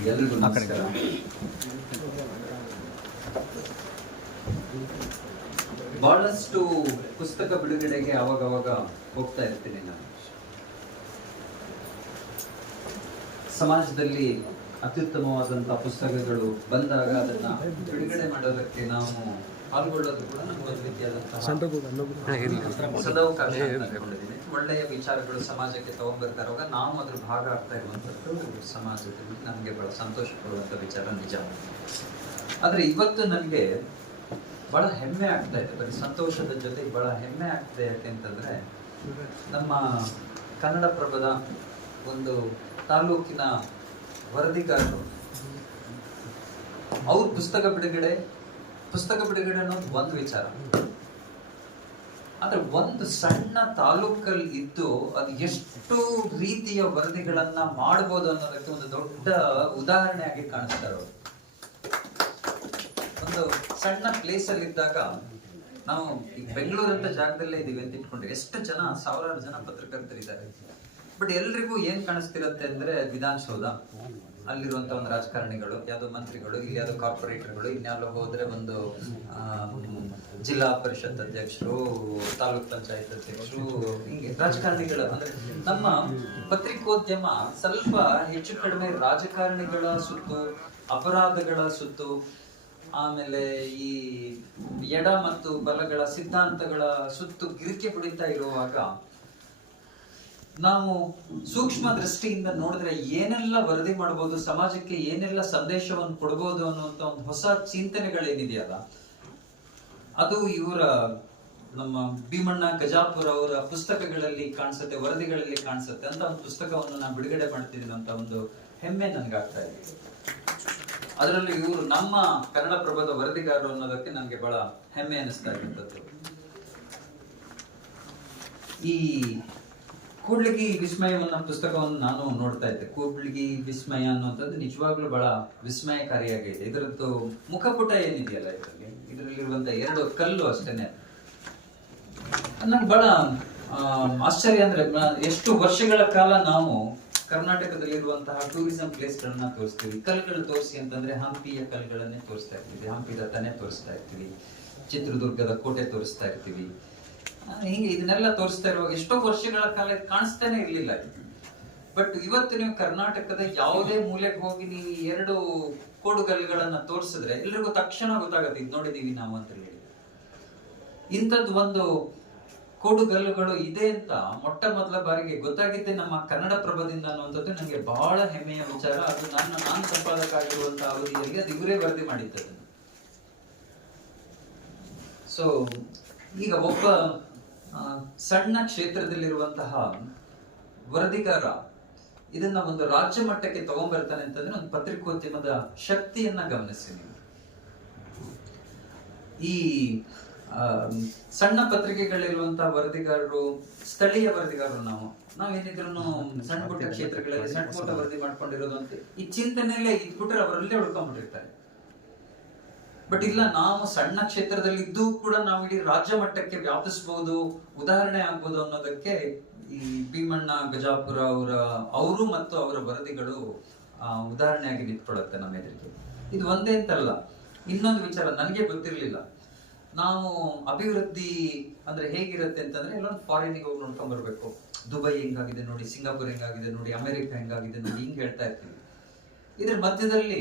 ಎಲ್ರಿಗೂ ನಮಸ್ಕಾರ. ಬಹಳಷ್ಟು ಪುಸ್ತಕ ಬಿಡುಗಡೆಗೆ ಅವಾಗವಾಗ ಹೋಗ್ತಾ ಇರ್ತೀನಿ ನಾನು. ಸಮಾಜದಲ್ಲಿ ಅತ್ಯುತ್ತಮವಾದಂತಹ ಪುಸ್ತಕಗಳು ಬಂದಾಗ ಅದನ್ನ ಬಿಡುಗಡೆ ಮಾಡೋದಕ್ಕೆ ನಾವು ಪಾಲ್ಗೊಳ್ಳೋದು ಕೂಡ ನಮಗೊಂದು ರೀತಿಯಾದಂತಹ ಸದಾವಕಾಶ ಅಂತ ಅನ್ಕೊಂಡಿದ್ದೀನಿ. ಒಳ್ಳೆಯ ವಿಚಾರಗಳು ಸಮಾಜಕ್ಕೆ ತಗೊಂಡ್ಬರ್ತಾರವಾಗ ನಾವು ಅದ್ರ ಭಾಗ ಆಗ್ತಾ ಇರುವಂತದ್ದು ಸಮಾಜದಲ್ಲಿ ನಮಗೆ ಬಹಳ ಸಂತೋಷ ಕೊಡುವಂತ ವಿಚಾರ ನಿಜ. ಆದ್ರೆ ಇವತ್ತು ನನಗೆ ಬಹಳ ಹೆಮ್ಮೆ ಆಗ್ತಾ ಇದೆ. ಬರೀ ಸಂತೋಷದ ಜೊತೆ ಬಹಳ ಹೆಮ್ಮೆ ಆಗ್ತಾ ಇದೆ ಅಂತಂದ್ರೆ ನಮ್ಮ ಕನ್ನಡ ಪ್ರಭದ ಒಂದು ತಾಲೂಕಿನ ವರದಿಗಾರರು ಅವ್ರ ಪುಸ್ತಕ ಬಿಡುಗಡೆ ಪುಸ್ತಕ ಬಿಡುಗಡೆ ಅನ್ನೋದು ಒಂದು ವಿಚಾರ. ಆದ್ರೆ ಒಂದು ಸಣ್ಣ ತಾಲೂಕಲ್ಲಿ ಇದ್ದು ಅದು ಎಷ್ಟು ರೀತಿಯ ವರದಿಗಳನ್ನ ಮಾಡ್ಬೋದು ಅನ್ನೋದಕ್ಕೆ ಒಂದು ದೊಡ್ಡ ಉದಾಹರಣೆಯಾಗಿ ಕಾಣಿಸ್ತಾರೆ ಒಂದು ಸಣ್ಣ ಪ್ಲೇಸ್ ಅಲ್ಲಿ ಇದ್ದಾಗ ನಾವು ಈ ಬೆಂಗಳೂರು ಅಂತ ಜಾಗದಲ್ಲೇ ಇದೀವಿ ಅಂತ ಇಟ್ಕೊಂಡ್ರೆ ಎಷ್ಟು ಜನ, ಸಾವಿರಾರು ಜನ ಪತ್ರಕರ್ತರಿದ್ದಾರೆ. ಬಟ್ ಎಲ್ರಿಗೂ ಏನ್ ಕಾಣಿಸ್ತಿರತ್ತೆ ಅಂದ್ರೆ ವಿಧಾನಸೌಧ. ಅಲ್ಲಿರುವಂತ ಒಂದು ರಾಜಕಾರಣಿಗಳು, ಯಾವ್ದೋ ಮಂತ್ರಿಗಳು, ಇಲ್ಲಿ ಯಾವ್ದು ಕಾರ್ಪೊರೇಟರ್ಗಳು, ಇನ್ಯಾವುದೋ ಹೋದ್ರೆ ಒಂದು ಜಿಲ್ಲಾ ಪರಿಷತ್ ಅಧ್ಯಕ್ಷರು, ತಾಲೂಕ್ ಪಂಚಾಯತ್ ಅಧ್ಯಕ್ಷರು, ಹಿಂಗೆ ರಾಜಕಾರಣಿಗಳು. ಅಂದ್ರೆ ನಮ್ಮ ಪತ್ರಿಕೋದ್ಯಮ ಸ್ವಲ್ಪ ಹೆಚ್ಚು ಕಡಿಮೆ ರಾಜಕಾರಣಿಗಳ ಸುತ್ತು, ಅಪರಾಧಗಳ ಸುತ್ತು, ಆಮೇಲೆ ಈ ಎಡ ಮತ್ತು ಬಲಗಳ ಸಿದ್ಧಾಂತಗಳ ಸುತ್ತು ಗಿರಿಕೆ ಪಡಿತಾ ಇರುವಾಗ ನಾವು ಸೂಕ್ಷ್ಮ ದೃಷ್ಟಿಯಿಂದ ನೋಡಿದ್ರೆ ಏನೆಲ್ಲ ವರದಿ ಮಾಡಬಹುದು ಸಮಾಜಕ್ಕೆ ಏನೆಲ್ಲ ಸಂದೇಶವನ್ನು ಕೊಡಬಹುದು ಅನ್ನುವಂತ ಒಂದು ಹೊಸ ಚಿಂತನೆಗಳೇನಿದೆಯಲ್ಲ, ಅದು ಇವರ ನಮ್ಮ ಭೀಮಣ್ಣ ಗಜಾಪುರ ಅವರ ಪುಸ್ತಕಗಳಲ್ಲಿ ಕಾಣಿಸುತ್ತೆ, ವರದಿಗಳಲ್ಲಿ ಕಾಣಿಸುತ್ತೆ. ಅಂತ ಒಂದು ಪುಸ್ತಕವನ್ನು ನಾನು ಬಿಡುಗಡೆ ಮಾಡ್ತಿದ್ದೀನಿ ಅಂತ ಒಂದು ಹೆಮ್ಮೆ ನನ್ಗಾಗ್ತಾ ಇದೆ. ಅದರಲ್ಲಿ ಇವರು ನಮ್ಮ ಕನ್ನಡ ಪ್ರಭದ ವರದಿಗಾರರು ಅನ್ನೋದಕ್ಕೆ ನನಗೆ ಬಹಳ ಹೆಮ್ಮೆ ಅನಿಸ್ತಾ ಇರುವಂತದ್ದು ಈ ಕೂಡ್ಲಿಗಿ ವಿಸ್ಮಯವನ್ನ ಪುಸ್ತಕವನ್ನು ನಾನು ನೋಡ್ತಾ ಇದ್ದೆ. ಕೂಡ್ಲಿಗಿ ವಿಸ್ಮಯ ಅನ್ನುವಂಥದ್ದು ನಿಜವಾಗ್ಲೂ ಬಹಳ ವಿಸ್ಮಯಕಾರಿಯಾಗಿದೆ. ಇದರದ್ದು ಮುಖಪುಟ ಏನಿದೆಯಲ್ಲ ಇದರಲ್ಲಿ? ಇದರಲ್ಲಿರುವಂತ ಎರಡು ಕಲ್ಲು ಅಷ್ಟೇನೆ. ನಂಗೆ ಬಹಳ ಆಶ್ಚರ್ಯ ಅಂದ್ರೆ ಎಷ್ಟು ವರ್ಷಗಳ ಕಾಲ ನಾವು ಕರ್ನಾಟಕದಲ್ಲಿರುವಂತಹ ಟೂರಿಸಂ ಪ್ಲೇಸ್ಗಳನ್ನ ತೋರಿಸ್ತೀವಿ. ಕಲ್ಗಳು ತೋರಿಸಿ ಅಂತಂದ್ರೆ ಹಂಪಿಯ ಕಲ್ಗಳನ್ನೇ ತೋರಿಸ್ತಾ ಇರ್ತೀವಿ. ಹಂಪಿ ರಥನೇ ತೋರಿಸ್ತಾ ಇರ್ತೀವಿ. ಚಿತ್ರದುರ್ಗದ ಕೋಟೆ ತೋರಿಸ್ತಾ ಇರ್ತೀವಿ. ಹೀಗೆ ಇದನ್ನೆಲ್ಲ ತೋರಿಸ್ತಾ ಇರುವಾಗ ಎಷ್ಟೋ ವರ್ಷಗಳ ಕಾಲ ಕಾಣಿಸ್ತಾನೆ ಇರಲಿಲ್ಲ ಬಟ್ ಇವತ್ತು ನೀವು ಕರ್ನಾಟಕದ ಯಾವುದೇ ಮೂಲೆಗೆ ಹೋಗಿ ನೀವು ಎರಡು ಕೋಡುಗಲ್ಗಳನ್ನ ತೋರಿಸಿದ್ರೆ ಎಲ್ರಿಗೂ ತಕ್ಷಣ ಗೊತ್ತಾಗುತ್ತೆ, ಇದು ನೋಡಿದೀವಿ ನಾವು ಅಂತ ಹೇಳಿ. ಇಂಥದ್ದು ಒಂದು ಕೋಡುಗಲ್ಲುಗಳು ಇದೆ ಅಂತ ಮೊಟ್ಟ ಮೊದಲ ಬಾರಿಗೆ ಗೊತ್ತಾಗಿದ್ದೆ ನಮ್ಮ ಕನ್ನಡ ಪ್ರಭದಿಂದ ಅನ್ನುವಂಥದ್ದು ನನಗೆ ಬಹಳ ಹೆಮ್ಮೆಯ ವಿಚಾರ. ಅದು ನನ್ನ ನಾನು ಸಂಪಾದಕ ಆಗಿರುವಂತಹ ಅವಧಿಯಲ್ಲಿ ಅದು ಇವರೇ ವರದಿ ಮಾಡಿದ್ದದನ್ನು ಸೊ ಈಗ ಒಬ್ಬ ಸಣ್ಣ ಕ್ಷೇತ್ರದಲ್ಲಿರುವಂತಹ ವರದಿಗಾರ ಇದನ್ನ ಒಂದು ರಾಜ್ಯ ಮಟ್ಟಕ್ಕೆ ತಗೊಂಡ್ಬರ್ತಾನೆ ಅಂತಂದ್ರೆ ಒಂದು ಪತ್ರಿಕೋದ್ಯಮದ ಶಕ್ತಿಯನ್ನ ಗಮನಿಸಿ ನೀವು. ಈ ಸಣ್ಣ ಪತ್ರಿಕೆಗಳಿರುವಂತಹ ವರದಿಗಾರರು, ಸ್ಥಳೀಯ ವರದಿಗಾರರು ನಾವು ನಾವೇನಿದ್ರು ಸಣ್ಣ ಪುಟ್ಟ ಕ್ಷೇತ್ರಗಳಲ್ಲಿ ಸಣ್ಣ ಪುಟ್ಟ ವರದಿ ಮಾಡ್ಕೊಂಡಿರೋದು ಅಂತ ಈ ಚಿಂತನೆಯಲ್ಲೇ ಇದ್ಬಿಟ್ರೆ ಅವರಲ್ಲೇ ಉಳ್ಕೊಂಡ್ಬಿಟ್ಟಿರ್ತಾರೆ ಬಟ್ ಇಲ್ಲ, ನಾವು ಸಣ್ಣ ಕ್ಷೇತ್ರದಲ್ಲಿ ಇದ್ದು ಕೂಡ ನಾವು ಇಡೀ ರಾಜ್ಯ ಮಟ್ಟಕ್ಕೆ ವ್ಯಾಪಿಸಬಹುದು ಉದಾಹರಣೆ ಆಗ್ಬೋದು ಅನ್ನೋದಕ್ಕೆ ಈ ಭೀಮಣ್ಣ, ಗಜಾಪುರ ಅವರ, ಅವರು ಮತ್ತು ಅವರ ವರದಿಗಳು ಉದಾಹರಣೆಯಾಗಿ ನಿಂತ್ಕೊಳ್ಳುತ್ತೆ ನಮ್ಮ ಎದುರಿಗೆ. ಇದು ಒಂದೇ ಅಂತಲ್ಲ. ಇನ್ನೊಂದು ವಿಚಾರ ನನಗೆ ಗೊತ್ತಿರಲಿಲ್ಲ. ನಾವು ಅಭಿವೃದ್ಧಿ ಅಂದ್ರೆ ಹೇಗಿರುತ್ತೆ ಅಂತಂದ್ರೆ, ಎಲ್ಲೊಂದು ಫಾರಿನಿಗೆ ಹೋಗಿ ನೋಡ್ಕೊಂಡ್ ಬರ್ಬೇಕು ದುಬೈ ಹೆಂಗಾಗಿದೆ ನೋಡಿ, ಸಿಂಗಾಪುರ್ ಹೆಂಗಾಗಿದೆ ನೋಡಿ, ಅಮೆರಿಕ ಹೆಂಗಾಗಿದೆ ನೋಡಿ, ಹಿಂಗ್ ಹೇಳ್ತಾ ಇರ್ತೀವಿ. ಇದ್ರ ಮಧ್ಯದಲ್ಲಿ